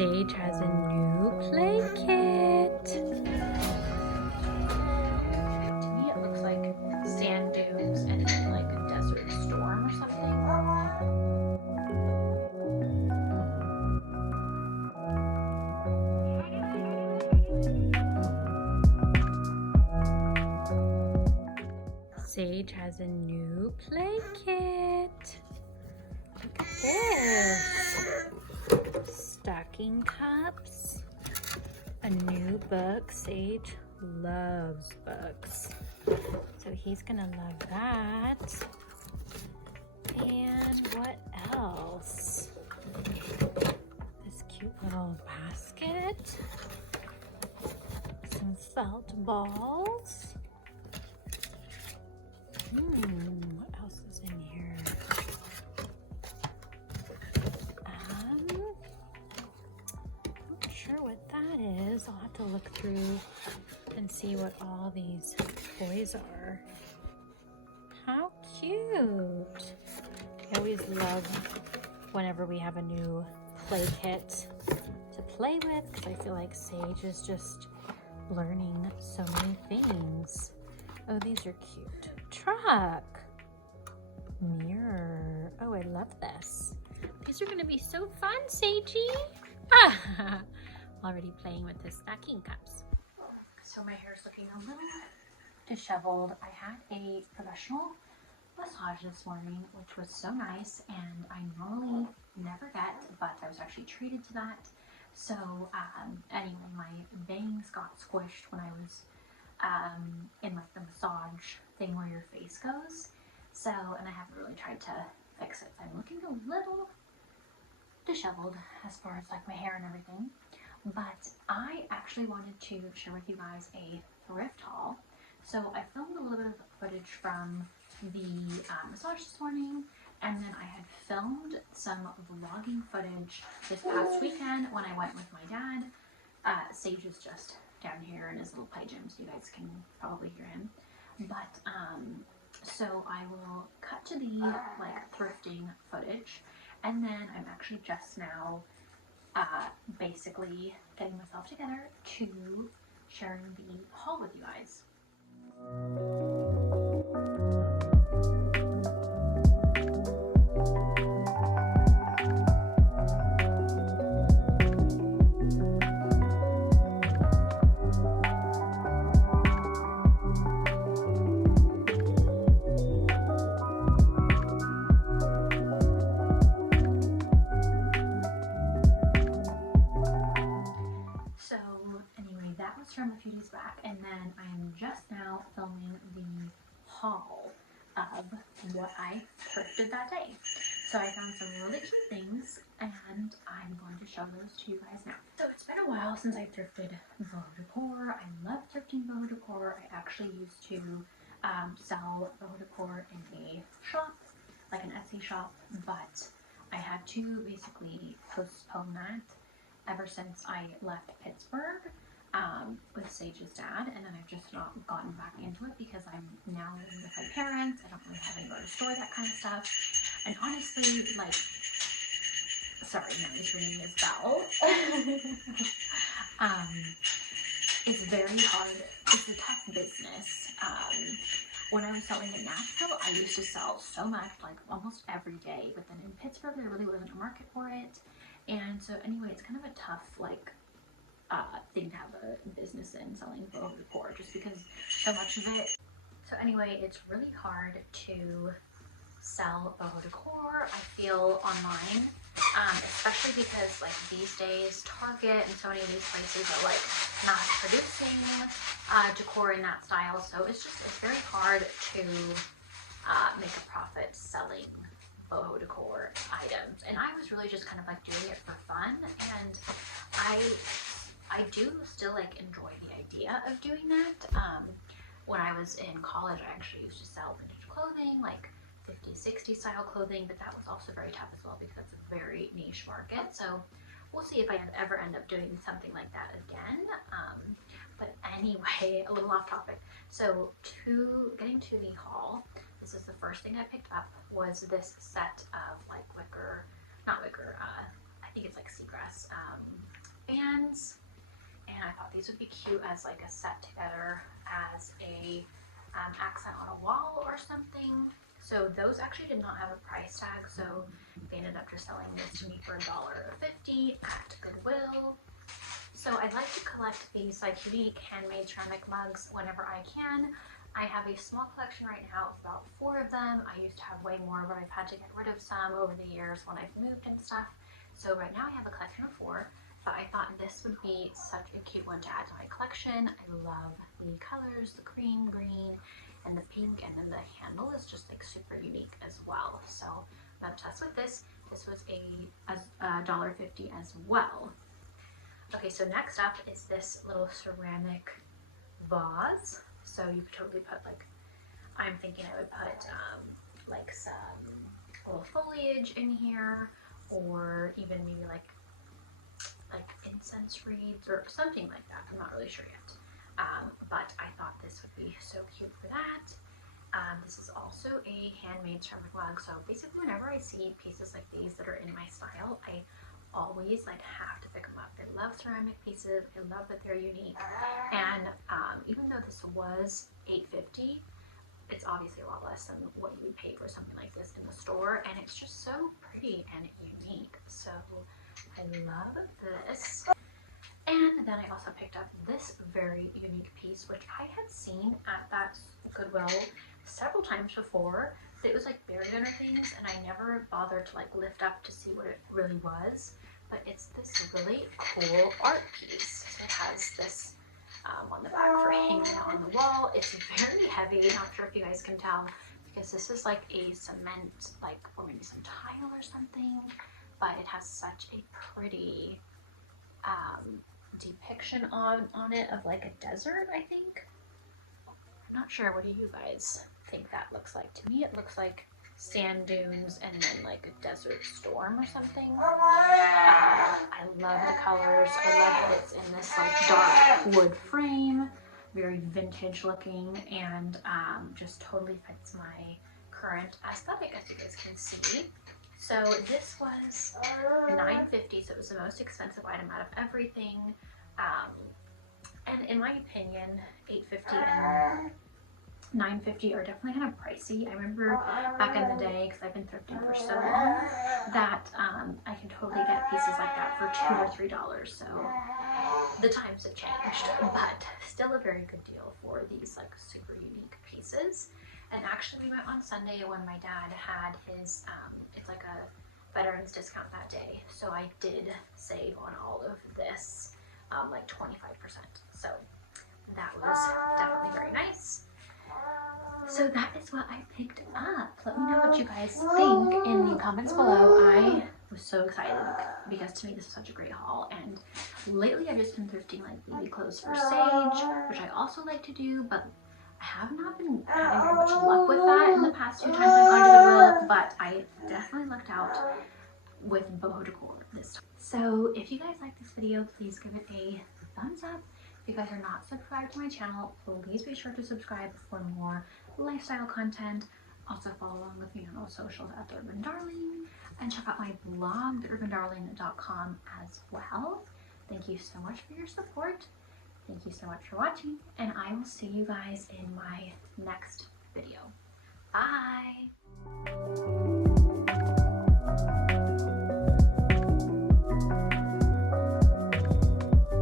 Sage has a new play kit. To me, it looks like sand dunes and then like a desert storm or something. Sage has a new play kit. Look at this. Stocking cups. A new book. Sage loves books. So he's gonna love that. And what else? This cute little basket. Some felt balls. What else is in here? Not sure what that is. I'll have to look through and see what all these toys are. How cute! I always love whenever we have a new play kit to play with because I feel like Sage is just learning so many things. Oh, these are cute. Truck. Mirror. Oh, I love this. These are gonna be so fun, Sagey. Already playing with the stacking cups. So my hair's looking a little disheveled. I had a professional massage this morning, which was so nice, and I normally never get, but I was actually treated to that. So anyway, my bangs got squished when I was in like the massage thing where your face goes. So, and I haven't really tried to fix it. So I'm looking a little disheveled as far as like my hair and everything. But I actually wanted to share with you guys a thrift haul. So I filmed a little bit of footage from the massage this morning, and then I had filmed some vlogging footage this past weekend when I went with my dad. Sage is just down here in his little play gym, so you guys can probably hear him. But so I will cut to the like thrifting footage, and then I'm actually just now basically getting myself together to sharing the haul with you guys. From a few days back, and then I'm just now filming the haul of what I thrifted that day. So I found some really cute things, and I'm going to show those to you guys now. So it's been a while since I thrifted BOHO Decor. I love thrifting BOHO Decor. I actually used to sell BOHO Decor in a shop, like an Etsy shop, but I had to basically postpone that ever since I left Pittsburgh with Sage's dad, and then I've just not gotten back into it because I'm now living with my parents. I don't really have anywhere to store that kind of stuff, and honestly, like, sorry, Mary's ringing his bell. It's very hard. It's a tough business. When I was selling in Nashville, I used to sell so much, like almost every day, but then in Pittsburgh, there really wasn't a market for it, and so anyway, it's kind of a tough, like, thing to have a business in, selling BOHO Decor, just because so much of it. So anyway, it's really hard to sell BOHO Decor, I feel, online, especially because like these days Target and so many of these places are like mass producing decor in that style, so it's very hard to make a profit selling BOHO Decor items. And I was really just kind of like doing it for fun, and I do still like enjoy the idea of doing that. When I was in college, I actually used to sell vintage clothing, like 50s, 60s style clothing, but that was also very tough as well because it's a very niche market. So we'll see if I ever end up doing something like that again. But anyway, a little off topic. So getting to the haul, this is the first thing I picked up, was this set of like wicker, not wicker, I think it's like seagrass glass fans, and I thought these would be cute as like a set together as a accent on a wall or something. So those actually did not have a price tag, so they ended up just selling this to me for $1.50 at Goodwill. So I like to collect these like unique handmade ceramic mugs whenever I can. I have a small collection right now of about 4 of them. I used to have way more, but I've had to get rid of some over the years when I've moved and stuff. So right now I have a collection of 4, but I thought this would be such a cute one to add to my collection. I love the colors, the cream, green, and the pink, and then the handle is just like super unique as well. So I'm obsessed with this. This was a $1.50 as well. Okay, so next up is this little ceramic vase. So you could totally put like, I'm thinking I would put like some little foliage in here, or even maybe like incense wreaths or something like that. I'm not really sure yet. But I thought this would be so cute for that. This is also a handmade ceramic mug. So basically whenever I see pieces like these that are in my style, I always like have to pick them up. I love ceramic pieces. I love that they're unique. And even though this was $8.50, it's obviously a lot less than what you would pay for something like this in the store. And it's just so pretty and unique. So I love this. And then I also picked up this very unique piece, which I had seen at that Goodwill several times before. It was like buried under things, and I never bothered to like lift up to see what it really was. But it's this really cool art piece. So it has this on the back for hanging on the wall. It's very heavy. Not sure if you guys can tell, because this is like a cement, like, or maybe some tile or something. But it has such a pretty depiction on it of like a desert, I think. I'm not sure. What do you guys think that looks like? To me, it looks like sand dunes and then like a desert storm or something. I love the colors. I love that it's in this like dark wood frame, very vintage looking, and just totally fits my current aesthetic, as you guys can see. So this was $9.50, so it was the most expensive item out of everything. And in my opinion, $8.50 and $9.50 are definitely kind of pricey. I remember back in the day, because I've been thrifting for so long, that I can totally get pieces like that for $2 or $3. So the times have changed, but still a very good deal for these like super unique pieces. And actually we went on Sunday when my dad had his, it's like a veterans discount that day. So I did save on all of this, like 25%. So that was definitely very nice. So that is what I picked up. Let me know what you guys think in the comments below. I was so excited because to me this is such a great haul, and lately I've just been thrifting like baby clothes for Sage, which I also like to do, but I have not been having very much luck with that in the past 2 times I've gone to Goodwill, but I definitely lucked out with BOHO Decor this time. So if you guys like this video, please give it a thumbs up. If you guys are not subscribed to my channel, please be sure to subscribe for more lifestyle content. Also follow along with me on all socials at The Urban Darling, and check out my blog, theurbandarling.com, as well. Thank you so much for your support. Thank you so much for watching, and I will see you guys in my next video. Bye!